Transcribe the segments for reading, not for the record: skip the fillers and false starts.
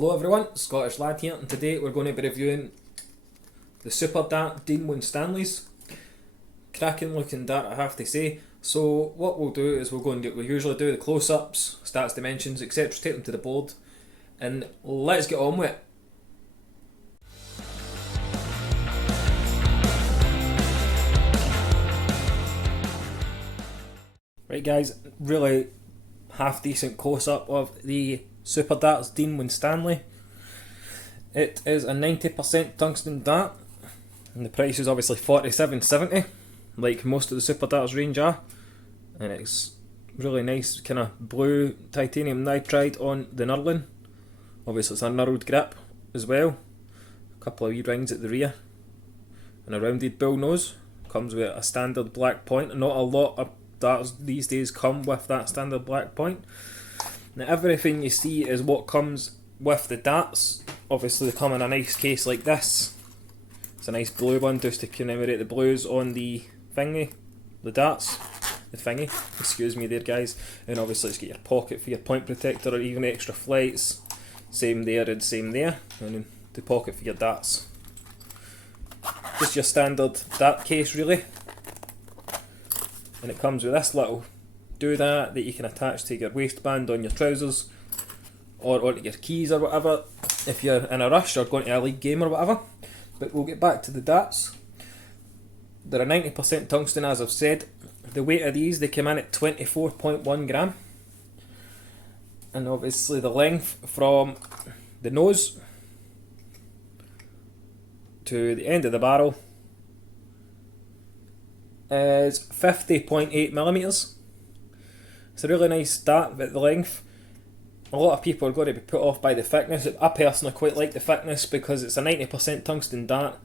Hello everyone, Scottish Lad here, and today we're going to be reviewing the Superdarts Dean Winstanley's. Cracking looking dart, I have to say. So what we'll do is we usually do the close-ups, stats, dimensions, etc. Take them to the board, and let's get on with it. Right guys, really half decent close-up of the Superdarts Dean Winstanley. It is a 90% tungsten dart, and the price is obviously $47.70, like most of the Superdarts range are, and it's really nice kind of blue titanium nitride on the knurling. Obviously it's a knurled grip as well, a couple of wee rings at the rear, and a rounded bull nose. Comes with a standard black point, and not a lot of darts these days come with that standard black point. Now everything you see is what comes with the darts. Obviously they come in a nice case like this. It's a nice blue one just to commemorate the blues on the thingy, the darts, the thingy, excuse me there guys. And obviously it's got your pocket for your point protector or even extra flights. Same there and same there. And then the pocket for your darts. Just your standard dart case really. And it comes with this little doodad that you can attach to your waistband on your trousers or onto your keys or whatever if you're in a rush or going to a league game or whatever. But we'll get back to the darts. They're a 90% tungsten, as I've said. The weight of these, they come in at 24.1 gram. And obviously the length from the nose to the end of the barrel is 50.8 millimeters. It's a really nice dart at the length. A lot of people are going to be put off by the thickness. I personally quite like the thickness because it's a 90% tungsten dart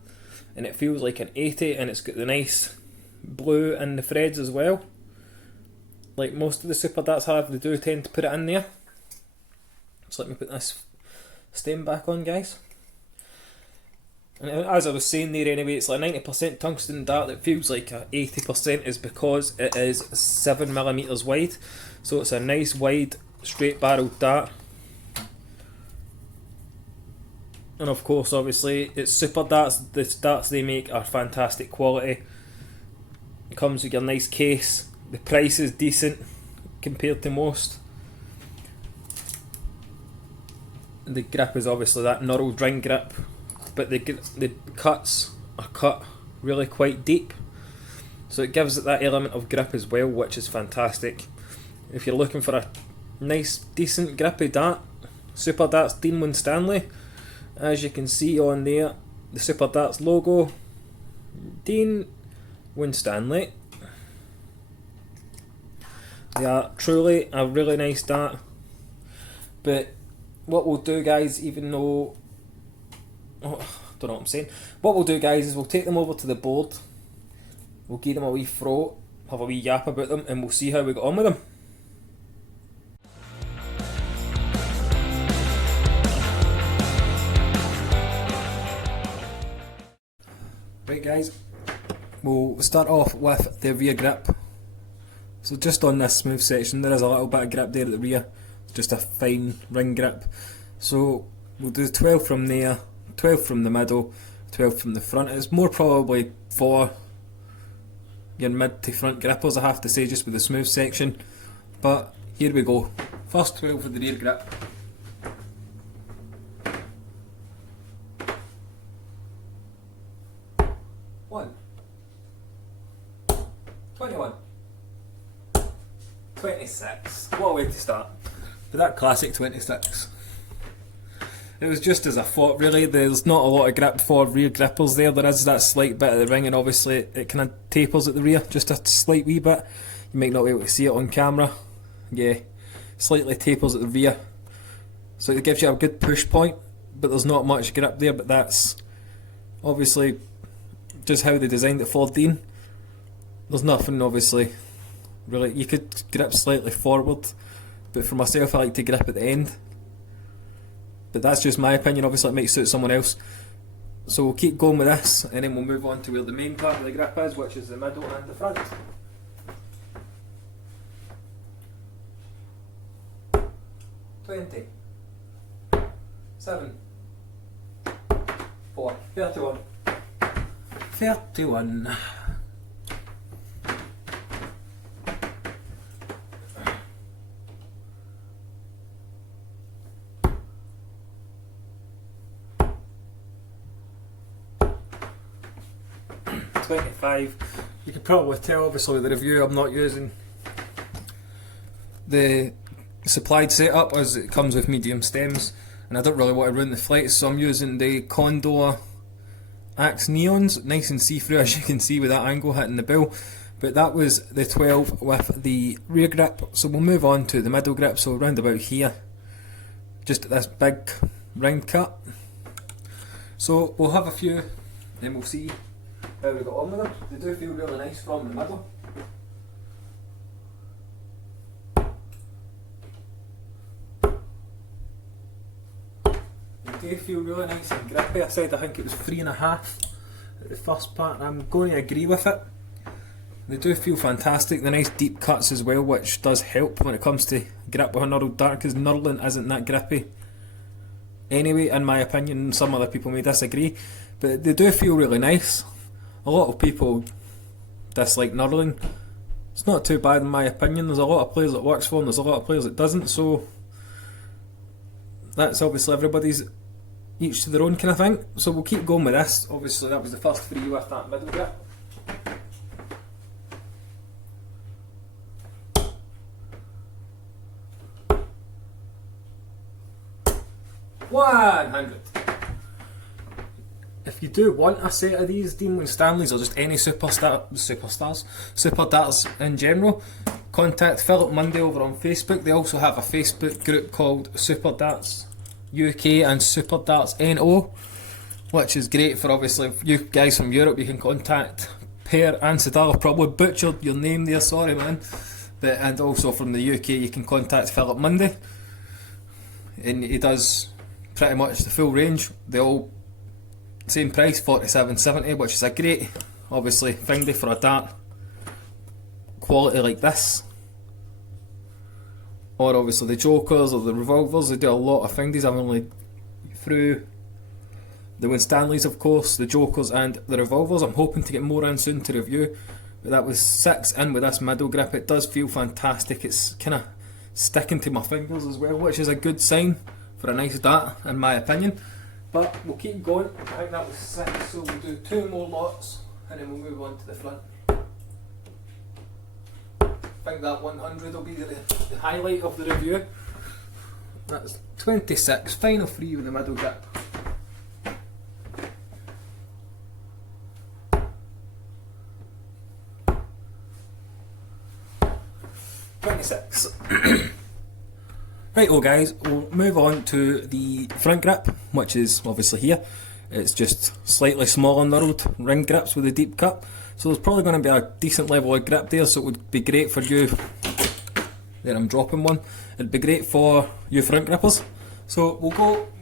and it feels like an 80, and it's got the nice blue in the threads as well. Like most of the super darts have, they do tend to put it in there. So let me put this stem back on guys. And as I was saying there anyway, it's like a 90% tungsten dart that feels like a 80% is because it is 7mm wide. So it's a nice wide straight barreled dart. And of course obviously it's Superdarts. The darts they make are fantastic quality. It comes with your nice case. The price is decent compared to most. The grip is obviously that knurled ring grip, but the cuts are cut really quite deep, so it gives it that element of grip as well, which is fantastic. If you're looking for a nice decent grippy dart, Superdarts Dean Winstanley, as you can see on there, the Superdarts logo, Dean Winstanley. They are truly a really nice dart. But what we'll do guys, even though don't know what I'm saying. What we'll do guys is we'll take them over to the board, we'll give them a wee throw, have a wee yap about them, and we'll see how we get on with them. Right guys, we'll start off with the rear grip. So just on this smooth section there is a little bit of grip there at the rear, just a fine ring grip. So we'll do 12 from there, 12 from the middle, 12 from the front. It's more probably for your mid to front grippers, I have to say, just with the smooth section. But here we go. First 12 for the rear grip. One, 21, 26. What a way to start. For that classic 26. It was just as I thought really. There's not a lot of grip for rear grippers there. There is that slight bit of the ring, and obviously it kind of tapers at the rear, just a slight wee bit. You might not be able to see it on camera. Yeah, slightly tapers at the rear. So it gives you a good push point, but there's not much grip there, but that's obviously just how they designed it for Dean. There's nothing obviously really. You could grip slightly forward, but for myself I like to grip at the end. But that's just my opinion, obviously it might suit someone else. So we'll keep going with this, and then we'll move on to where the main part of the grip is, which is the middle and the front. 20, 7, 4, 31. 31. $25. You can probably tell obviously the review I'm not using the supplied setup as it comes with medium stems, and I don't really want to ruin the flights, so I'm using the Condor Axe Neons, nice and see-through as you can see with that angle hitting the bill. But that was the 12 with the rear grip, so we'll move on to the middle grip. So round about here, just this big round cut. So we'll have a few and we'll see how we got on with them. They do feel really nice from the middle. They do feel really nice and grippy. I said I think it was 3.5 at the first part, and I'm going to agree with it. They do feel fantastic. The nice deep cuts as well, which does help when it comes to grip with a knurled dart, because knurling isn't that grippy anyway, in my opinion. Some other people may disagree, but they do feel really nice. A lot of people dislike knurling. It's not too bad in my opinion. There's a lot of players that works for them, there's a lot of players that doesn't, so that's obviously everybody's each to their own kind of thing. So we'll keep going with this. Obviously that was the first 3 with that middle grip. $100. If you do want a set of these Dean Winstanleys or just any Super Darts in general, contact Philip Munday over on Facebook. They also have a Facebook group called Superdarts UK and Superdarts NO, which is great for obviously you guys from Europe. You can contact Per Ansadal. I've probably butchered your name there, sorry man. But, and also from the UK you can contact Philip Munday, and he does pretty much the full range. They all same price, $47.70, which is a great obviously thingy for a dart quality like this. Or obviously the jokers or the revolvers, they do a lot of thingies. I'm only through the Winstanleys of course, the jokers and the revolvers. I'm hoping to get more in soon to review, but that was 6 in with this middle grip. It does feel fantastic. It's kind of sticking to my fingers as well, which is a good sign for a nice dart in my opinion. But we'll keep going. I think that was 6, so we'll do 2 more lots and then we'll move on to the front. I think that 100 will be the highlight of the review. That's 26, final 3 with the middle grip. Right, well guys, we'll move on to the front grip, which is obviously here. It's just slightly smaller knurled ring grips with a deep cut. So there's probably going to be a decent level of grip there, so it would be great for you. There, I'm dropping one. It'd be great for you front grippers. So we'll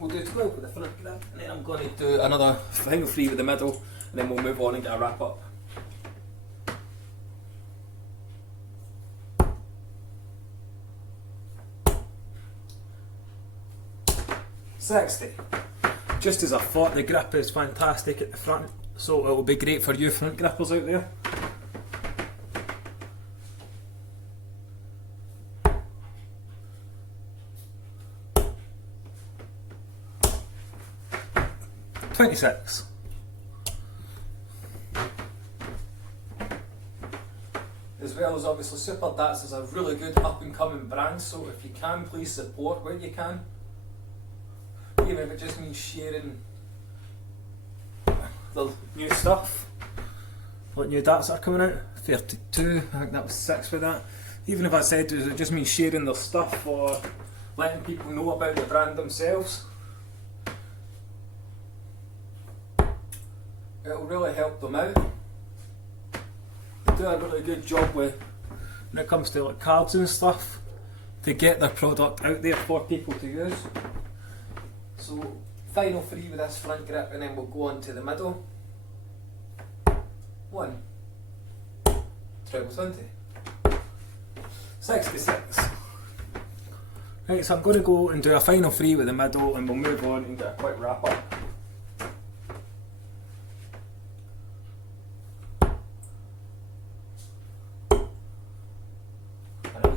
do 12 with the front grip, and then I'm going to do another final 3 with the middle, and then we'll move on and get a wrap up. $60. Just as I thought, the grip is fantastic at the front, so it will be great for you front grippers out there. $26. As well as obviously Superdarts is a really good up and coming brand, so if you can, please support where you can. Even if it just means sharing the new stuff, like new darts that are coming out. 32, I think that was 6 with that. Even if I said it just means sharing their stuff or letting people know about the brand themselves, it'll really help them out. They do a really good job with when it comes to like cards and stuff to get their product out there for people to use. So final 3 with this front grip, and then we'll go on to the middle. 1, treble 20, 66. Right, so I'm going to go and do a final 3 with the middle, and we'll move on and get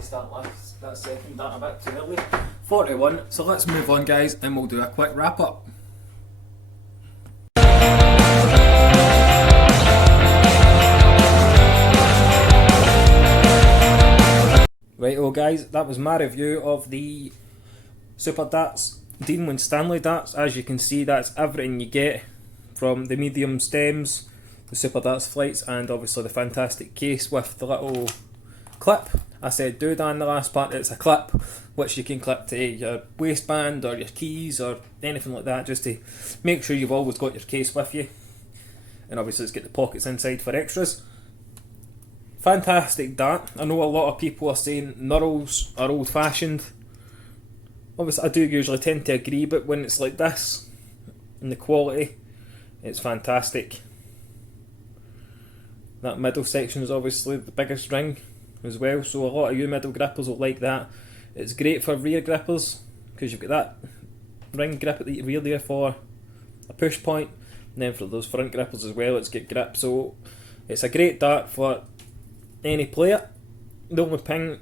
pressed that second dart a bit too early. 41, so let's move on guys and we'll do a quick wrap up. Right, well guys, that was my review of the Superdarts Dean Winstanley darts. As you can see, that's everything you get from the medium stems, the Superdarts flights, and obviously the fantastic case with the little clip. I said doodah in the last part, it's a clip which you can clip to your waistband or your keys or anything like that, just to make sure you've always got your case with you. And obviously it's got the pockets inside for extras. Fantastic dart. I know a lot of people are saying knurls are old fashioned. Obviously I do usually tend to agree, but when it's like this and the quality, it's fantastic. That middle section is obviously the biggest ring as well, so a lot of you middle grippers will like that. It's great for rear grippers because you've got that ring grip at the rear there for a push point, and then for those front grippers as well, it's got grip. So it's a great dart for any player. The only thing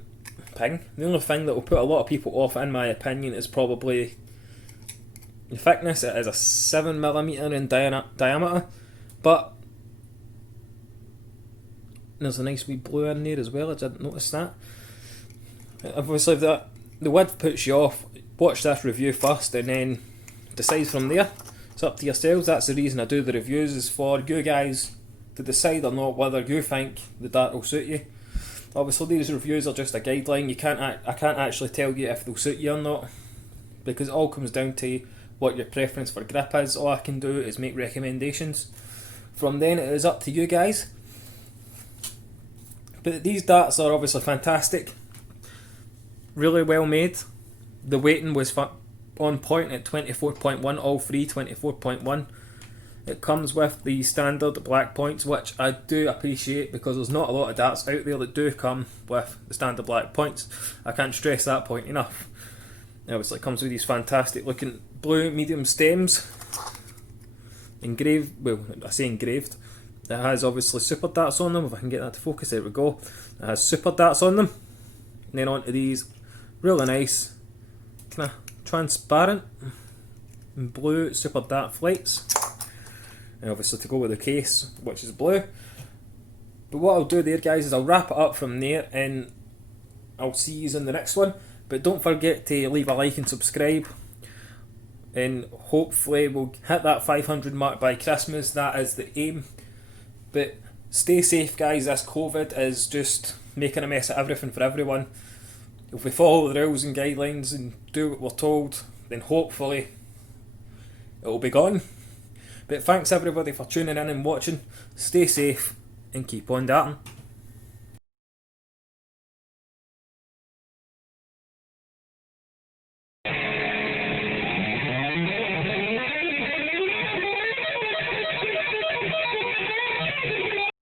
that will put a lot of people off, in my opinion, is probably the thickness. It is a 7mm in diameter, but there's a nice wee blue in there as well. I didn't notice that. Obviously, if the width puts you off, watch this review first and then decide from there. It's up to yourselves. That's the reason I do the reviews, is for you guys to decide or not whether you think the dart will suit you. Obviously, these reviews are just a guideline. I can't actually tell you if they'll suit you or not, because it all comes down to what your preference for grip is. All I can do is make recommendations. From then, it is up to you guys. But these darts are obviously fantastic, really well made. The weighting was on point at 24.1, all three 24.1. It comes with the standard black points, which I do appreciate, because there's not a lot of darts out there that do come with the standard black points. I can't stress that point enough. Obviously it comes with these fantastic looking blue medium stems, engraved, well I say engraved. It has obviously Superdarts on them. If I can get that to focus, there we go. It has Superdarts on them. And then onto these really nice, kind of transparent blue Superdart flights. And obviously to go with the case, which is blue. But what I'll do there guys is I'll wrap it up from there and I'll see you in the next one. But don't forget to leave a like and subscribe. And hopefully we'll hit that 500 mark by Christmas. That is the aim. But stay safe guys, this COVID is just making a mess of everything for everyone. If we follow the rules and guidelines and do what we're told, then hopefully it'll be gone. But thanks everybody for tuning in and watching. Stay safe and keep on darting.